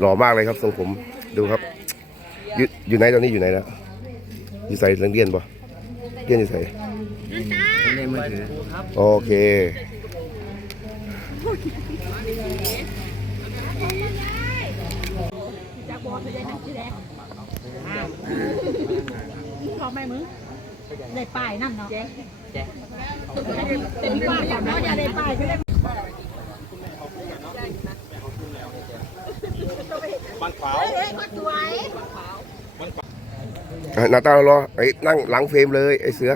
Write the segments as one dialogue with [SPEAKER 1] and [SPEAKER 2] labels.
[SPEAKER 1] หล่อมากเลยครับทรงผมดูครับ อยู่อยู่ไหนตอนนี้อยู่ไหนแล้วอยู่ใส่เรียนปะเรียนอยู่ใส่
[SPEAKER 2] ในมือถือ
[SPEAKER 1] โอเค
[SPEAKER 3] พอไหมมึงได้ป้ายนั่นเนาะเจ๊เจ๊แต่พี่ว่าก่อนนะอย่าได้ป้ายไม่ได้
[SPEAKER 1] น้าตาเรารอไอ้นั่งหลังเฟรมเลยไอ้เสือ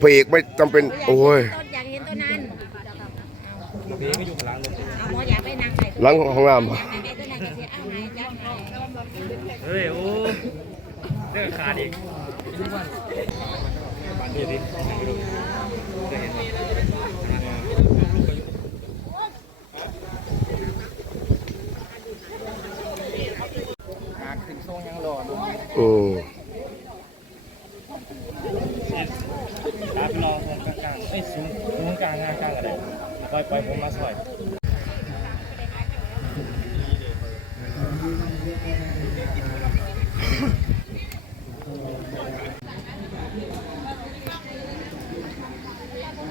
[SPEAKER 1] พระเอกไม่จำเป็น โอ้ย
[SPEAKER 3] ต้นอยากเห็นต้นนั้นเอาหมออยากไปนั่งไหน
[SPEAKER 1] หลังห้องน้ำ
[SPEAKER 3] อยากไปต้นนั้นก็เสียเอาไหนจ้าไหน
[SPEAKER 2] เฮ้ยโอ้เรื่องขาดอีก นี่ดิขาดถึงทรงยังหล่อเนาะ
[SPEAKER 1] อืม
[SPEAKER 2] รับรองกลางกลางไอ้สูงสูงกลางงานกลางอะไรปล่อยปล่อยผมมาสอย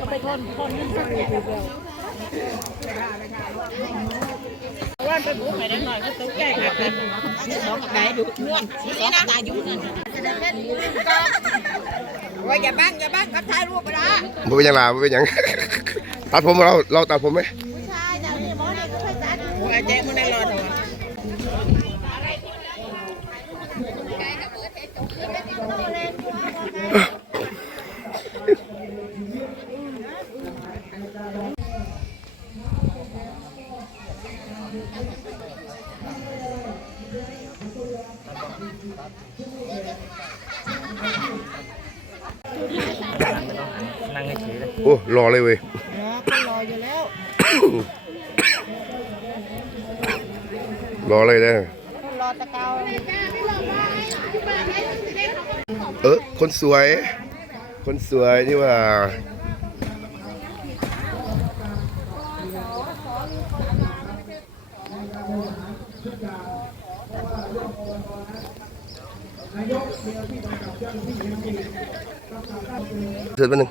[SPEAKER 3] ก็ไปคนคนนึงสักอย่างว่าเป็นผู้ใหญ่ได้หน่อยก็ต้องแก้ไขกันสองไหนอยู่เนื่องนี่นะตาอยู่นั่นว่าอย่าบ้างอย่าบ้างครับถ่ายรูปไปละ
[SPEAKER 1] มันเป็นยังล่ะมันเป็นยังตัดผมเราเราตัดผมไหม
[SPEAKER 3] ผู้ชายจากนี่หมอนี่ก็ให้ตัดว่าเจ๊มันได้รอดหรอ
[SPEAKER 2] นั่งเฉยๆเลย
[SPEAKER 1] โอ้รอเลยเว้ย
[SPEAKER 3] ก็รออยู่แล้ว
[SPEAKER 1] รอเลยนะ
[SPEAKER 3] รอตะเกา
[SPEAKER 1] เออคนสวย คนสวย นี่ว่าเสร็จไปหนึ่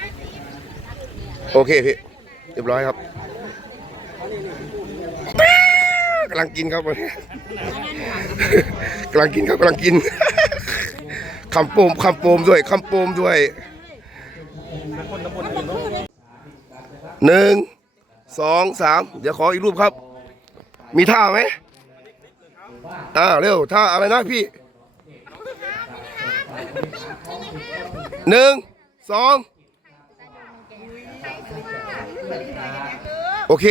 [SPEAKER 1] โอเคพี่เรียบร้อยครับกำลังกินครับวันนี้กำลังกินครับกำลังกินคำโปมคำโปมด้วยคำโปมด้วยหนึ่งสองสามเดี๋ยวขออีกรูปครับ มีท่าไหมอ่าเร็วท่าอะไรนะพี่หนึ่งสอง โอเค